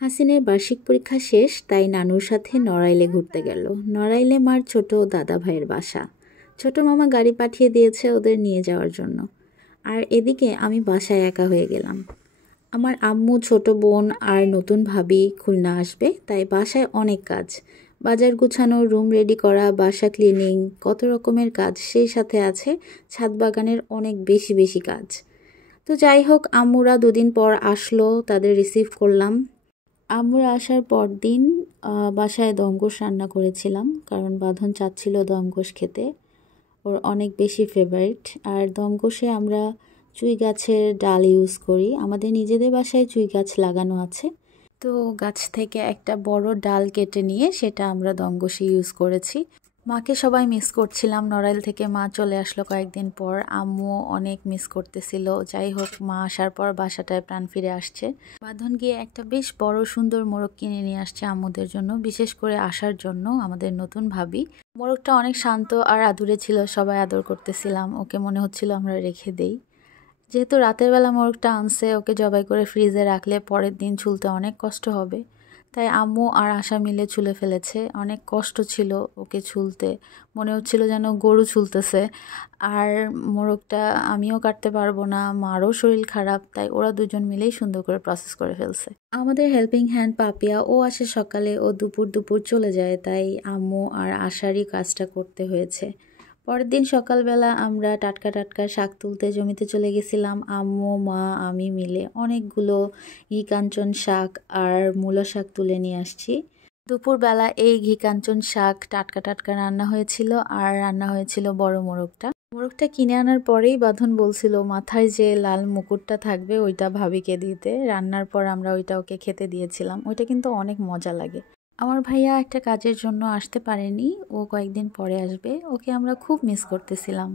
হাসিনের বার্ষিক পরীক্ষা শেষ, তাই নানুর সাথে নড়াইলে ঘুরতে গেল। নড়াইলে মার ছোট দাদা ভাইয়ের বাসা। ছোট মামা গাড়ি পাঠিয়ে দিয়েছে ওদের নিয়ে যাওয়ার জন্য। আর এদিকে আমি বাসায় একা হয়ে গেলাম। আমার আম্মু, ছোট বোন আর নতুন ভাবি খুলনা আসবে, তাই বাসায় অনেক কাজ। বাজার গুছানো, রুম রেডি করা, বাসা ক্লিনিং, কত রকমের কাজ। সেই সাথে আছে ছাদ বাগানের অনেক বেশি বেশি কাজ। তো যাই হোক, আম্মুরা দুদিন পর আসলো, তাদের রিসিভ করলাম। আম্মুরা আসার পর দিন বাসায় দমকোষ রান্না করেছিলাম, কারণ বাঁধন চাচ্ছিল দমকোষ খেতে, ওর অনেক বেশি ফেভারিট। আর দমকোষে আমরা চুই গাছের ডাল ইউজ করি। আমাদের নিজেদের বাসায় চুই গাছ লাগানো আছে, তো গাছ থেকে একটা বড় ডাল কেটে নিয়ে সেটা আমরা দমকোষে ইউজ করেছি। মাকে সবাই মিস করছিলাম। নড়াইল থেকে মা চলে আসলো কয়েকদিন পর, আম্মু অনেক মিস করতেছিল। যাই হোক, মা আসার পর বাসাটায় প্রাণ ফিরে আসছে। বাঁধন গিয়ে একটা বেশ বড় সুন্দর মোরগ কিনে নিয়ে আসছে আম্মুদের জন্য, বিশেষ করে আসার জন্য আমাদের নতুন ভাবি। মোরগটা অনেক শান্ত আর আদুরে ছিল, সবাই আদর করতেছিলাম। ওকে মনে হচ্ছিল আমরা রেখে দেই। যেহেতু রাতের বেলা মোরগটা আনছে, ওকে জবাই করে ফ্রিজে রাখলে পরের দিন ছুলতে অনেক কষ্ট হবে, তাই আম্মু আর আশা মিলে ছুলে ফেলেছে। অনেক কষ্ট ছিল ওকে ছুলতে, মনে হচ্ছিল যেন গরু ছুলতেছে। আর মোরগটা আমিও কাটতে পারবো না, মারও শরীর খারাপ, তাই ওরা দুজন মিলেই সুন্দর করে প্রসেস করে ফেলছে। আমাদের হেল্পিং হ্যান্ড পাপিয়া, ও আসে সকালে, ও দুপুর দুপুর চলে যায়, তাই আম্মু আর আশারই কাজটা করতে হয়েছে। পরের দিন সকালবেলা আমরা টাটকা টাটকা শাক তুলতে জমিতে চলে গেছিলাম। আম্মু, মা, আমি মিলে অনেকগুলো ঘি কাঞ্চন শাক আর মূলো শাক তুলে নিয়ে আসছি। দুপুরবেলা এই ঘি কাঞ্চন শাক টাটকা টাটকা রান্না হয়েছিল, আর রান্না হয়েছিল বড় মোরগটা। মোরগটা কিনে আনার পরেই বাঁধন বলছিল মাথায় যে লাল মুকুটটা থাকবে ওইটা ভাবিকে দিতে। রান্নার পর আমরা ওইটা ওকে খেতে দিয়েছিলাম। ওইটা কিন্তু অনেক মজা লাগে। আমার ভাইয়া একটা কাজের জন্য আসতে পারেনি, ও কয়েকদিন পরে আসবে। ওকে আমরা খুব মিস করতেছিলাম।